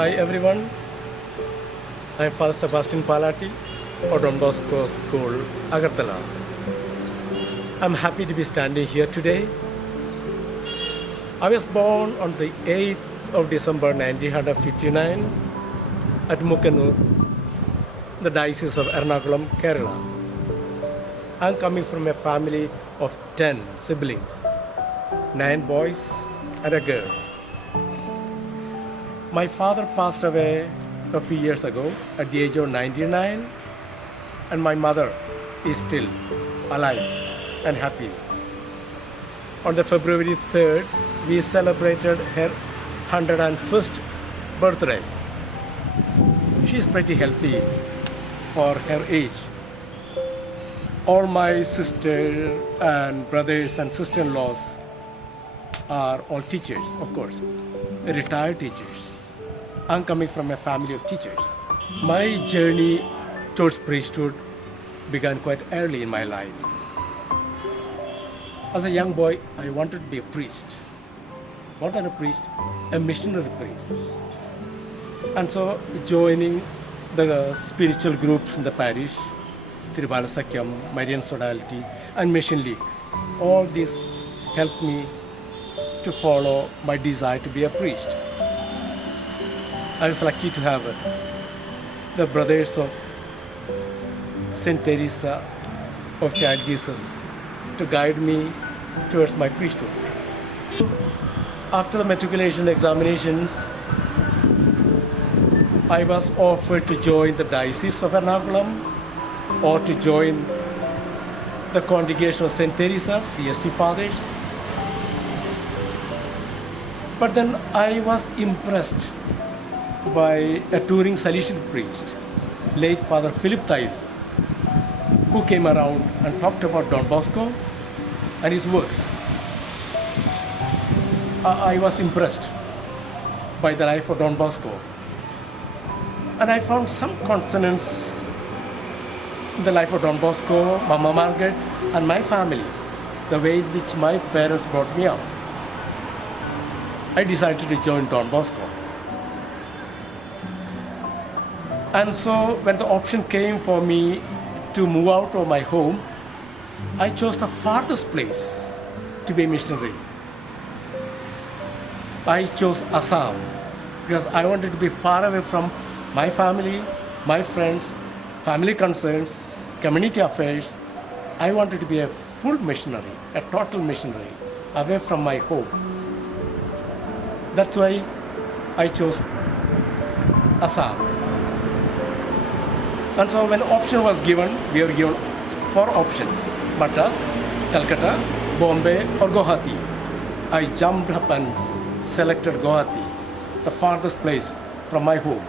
Hi everyone, I am Father Sebastian Palatty of Don Bosco School, Agartala. I am happy to be standing here today. I was born on the 8th of December 1959 at Mukkanur, the Diocese of Ernakulam, Kerala. I am coming from a family of 10 siblings, 9 boys and a girl. My father passed away a few years ago at the age of 99, and my mother is still alive and happy. On the February 3rd, we celebrated her 101st birthday. She is pretty healthy for her age. All my sisters and brothers and sister-in-laws are all teachers, of course, retired teachers. I'm coming from a family of teachers. My journey towards priesthood began quite early in my life. As a young boy, I wanted to be a priest. What are a priest? A missionary priest. And so joining the spiritual groups in the parish, Thirubalasakhyam, Marian Sodality, and Mission League, all these helped me to follow my desire to be a priest. I was lucky to have the brothers of Saint Teresa of Child Jesus to guide me towards my priesthood. After the matriculation examinations, I was offered to join the Diocese of Ernakulam or to join the congregation of Saint Teresa, CST Fathers. But then I was impressed by a touring Salesian priest, late Father Philip Trai, who came around and talked about Don Bosco and his works. I was impressed by the life of Don Bosco, and I found some consonance in the life of Don Bosco, Mama Margaret, and my family, the way in which my parents brought me up. I decided to join Don Bosco. And so when the option came for me to move out of my home, I chose the farthest place to be a missionary. I chose Assam because I wanted to be far away from my family, my friends, family concerns, community affairs. I wanted to be a full missionary, a total missionary, away from my home. That's why I chose Assam. And so when option was given, we were given 4 options: Madras, Calcutta, Bombay, or Guwahati. I jumped up and selected Guwahati, the farthest place from my home.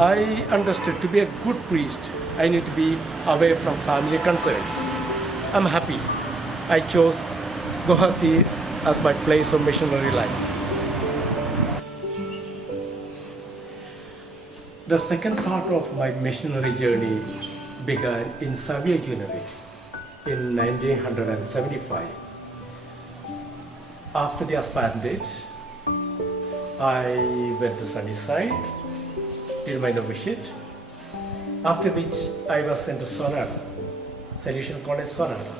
I understood to be a good priest, I need to be away from family concerns. I'm happy I chose Guwahati as my place of missionary life. The second part of my missionary journey began in Jingsngewrit in 1975. After the aspirantate, I went to Sunnyside, did my novitiate, after which I was sent to Sonada, Salesian College Sonada,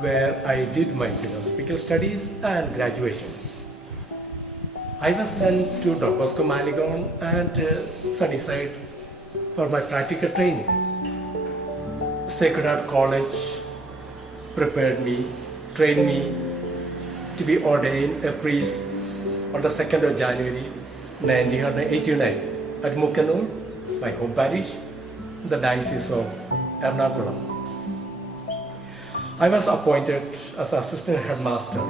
where I did my philosophical studies and graduation. I was sent to Don Bosco Maligon and Sunnyside for my practical training. Sacred Heart College prepared me, trained me to be ordained a priest on the 2nd of January 1989 at Mukkanur, my home parish, the Diocese of Ernakulam. I was appointed as assistant headmaster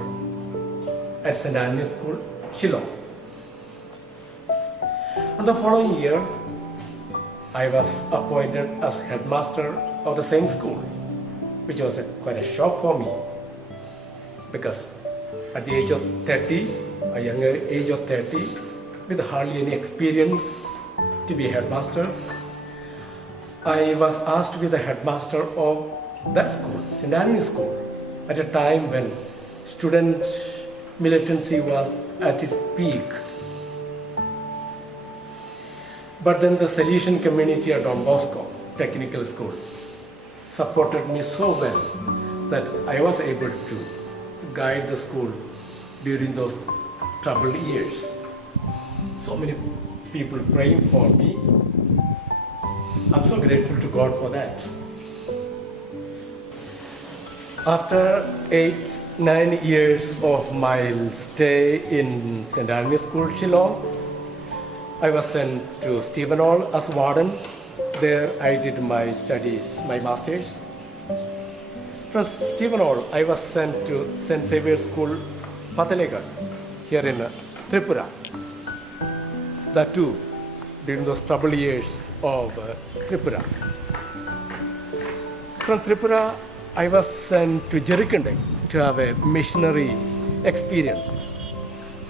at St. Anthony's School, Shillong. And the following year, I was appointed as headmaster of the same school, which was quite a shock for me, because at the age of 30, a younger age of 30, with hardly any experience to be a headmaster, I was asked to be the headmaster of that school, St. Anthony's School, at a time when student militancy was at its peak. But then the Salesian community at Don Bosco Technical School supported me so well that I was able to guide the school during those troubled years. So many people praying for me. I'm so grateful to God for that. After 8-9 years of my stay in St. Anthony's School, Shillong, I was sent to Stephen Hall as warden. There I did my studies, my masters. From Stephen Hall, I was sent to St. Xavier's School, Palatty, here in Tripura. That too, during those troubled years of Tripura. From Tripura, I was sent to Jingsngewrit to have a missionary experience,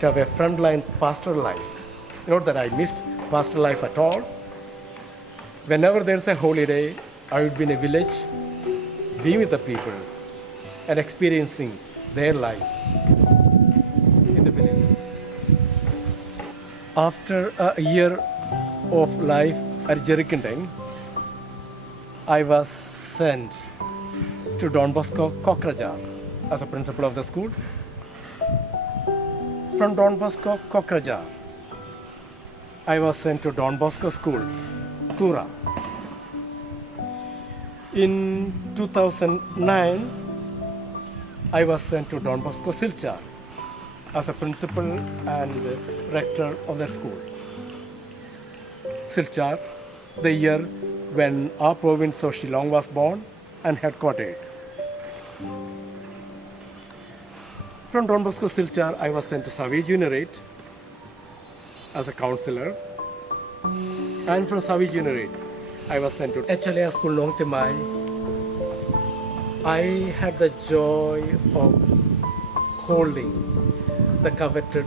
to have a frontline pastoral life. Not that I missed pastoral life at all. Whenever there's a holiday, I would be in a village, being with the people and experiencing their life in the villages. After a year of life at Jingsngewrit, I was sent to Don Bosco Kokrajar as a principal of the school. From Don Bosco Kokrajar, I was sent to Don Bosco School, Tura. In 2009, I was sent to Don Bosco Silchar as a principal and rector of that school. Silchar, the year when our province of Shillong was born and headquartered. From Don Bosco Silchar, I was sent to Jingsngewrit as a counselor. And from Jingsngewrit, I was sent to Meghalaya School, Nongtrei. I had the joy of holding the coveted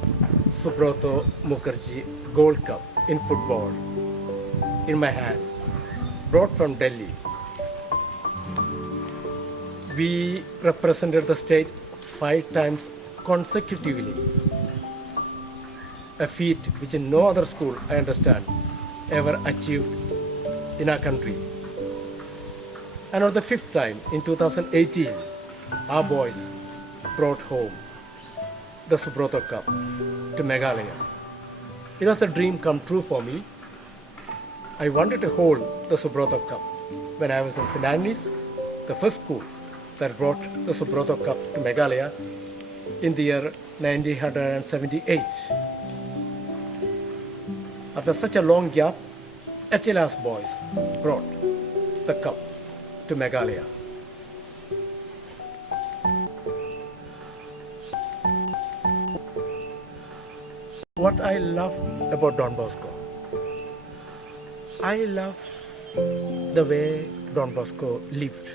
Subrata Mukherjee Gold Cup in football in my hands, brought from Delhi. We represented the state 5 times consecutively, a feat which in no other school, I understand, ever achieved in our country. And on the 5th time, in 2018, our boys brought home the Subrata Cup to Meghalaya. It was a dream come true for me. I wanted to hold the Subrata Cup when I was in St. Anthony's, the first school that brought the Subrata Cup to Meghalaya in the year 1978. After such a long gap, HLS boys brought the cup to Meghalaya. What I love about Don Bosco, I love the way Don Bosco lived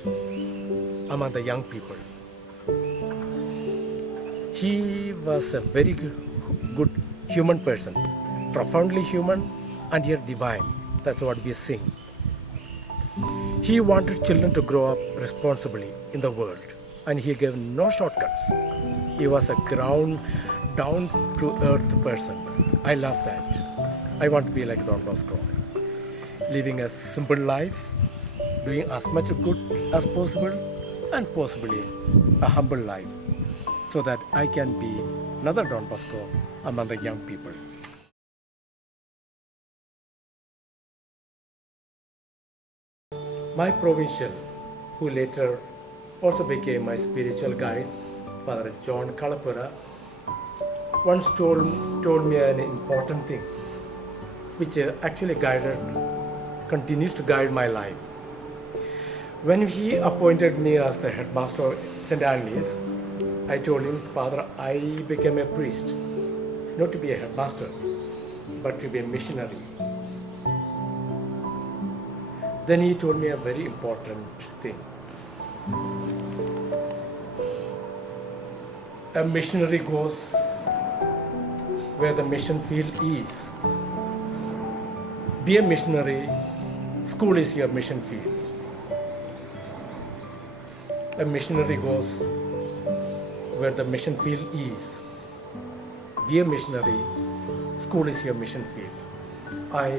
among the young people. He was a very good human person, profoundly human and yet divine. That's what we sing. He wanted children to grow up responsibly in the world, and he gave no shortcuts. He was a ground, down-to-earth person. I love that. I want to be like Don Bosco, living a simple life, doing as much good as possible, and possibly a humble life, so that I can be another Don Bosco among the young people. My provincial, who later also became my spiritual guide, Father John Kalapura, once told me an important thing, which actually continues to guide my life. When he appointed me as the headmaster of St. Anthony's, I told him, Father, I became a priest, not to be a headmaster, but to be a missionary. Then he told me a very important thing. A missionary goes where the mission field is. Be a missionary, school is your mission field. A missionary goes where the mission field is. Be a missionary, school is your mission field. I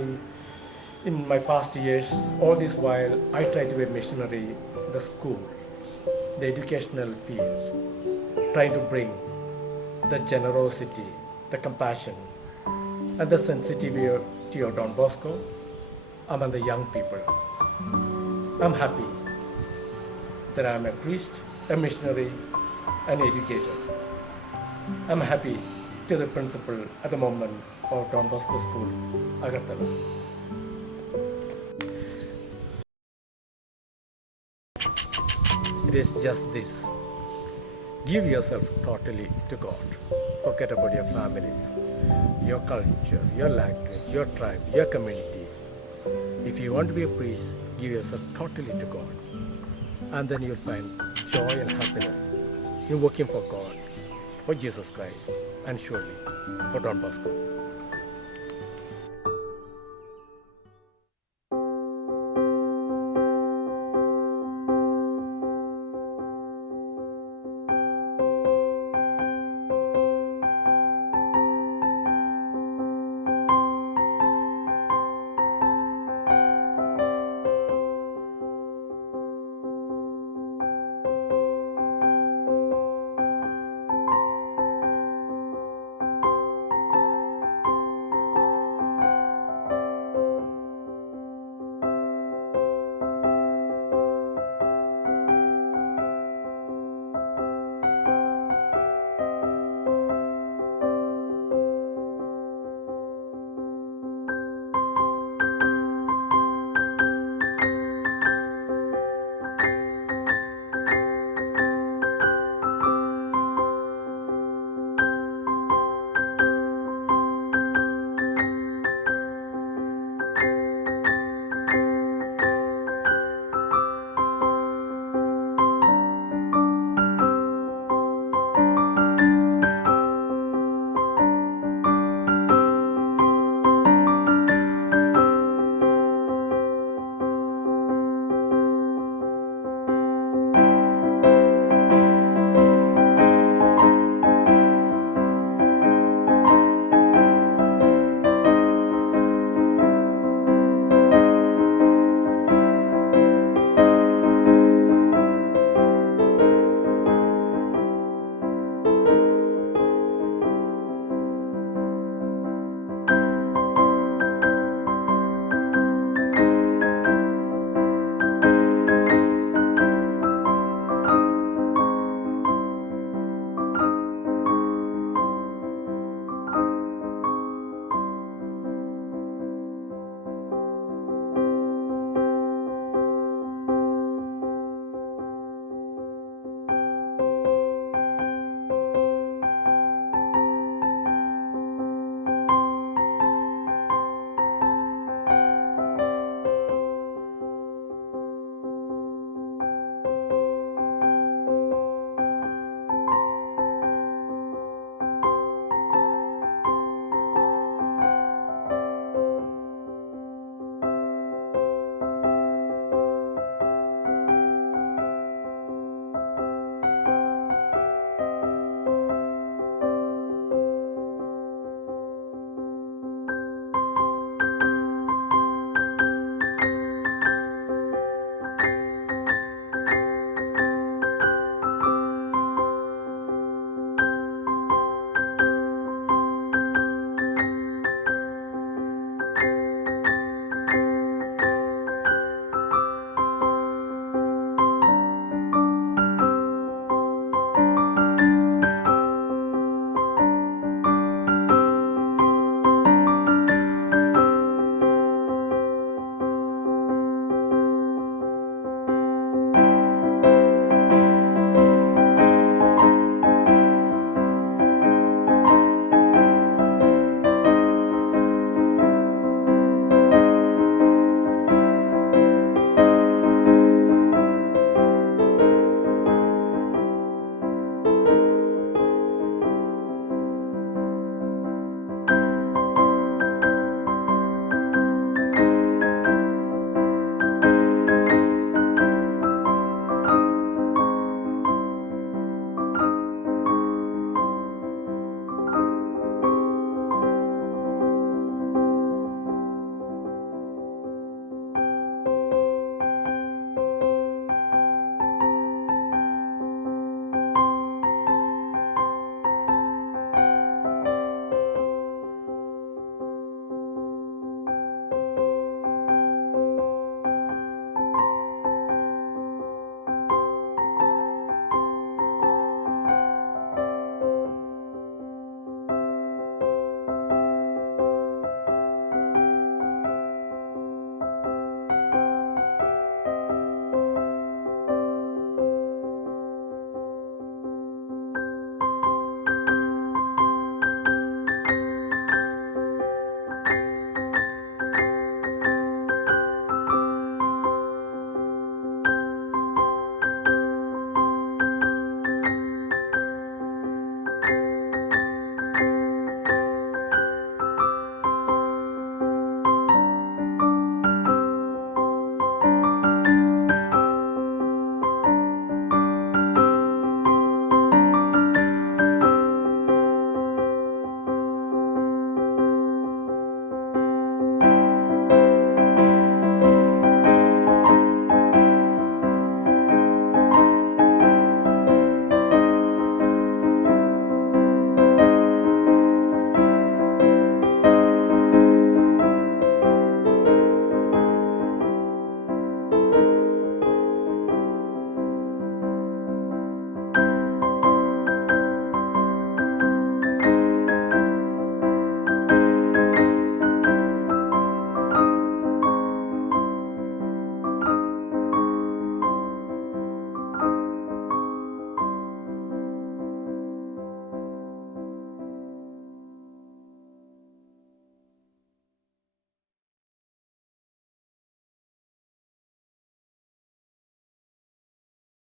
In my past years, all this while, I tried to be a missionary in the schools, the educational field, trying to bring the generosity, the compassion, and the sensitivity of Don Bosco among the young people. I'm happy that I'm a priest, a missionary, an educator. I'm happy to the principal at the moment of Don Bosco School, Agartala. It is just this. Give yourself totally to God. Forget about your families, your culture, your language, your tribe, your community. If you want to be a priest, give yourself totally to God. And then you'll find joy and happiness in working for God, for Jesus Christ, and surely for Don Bosco.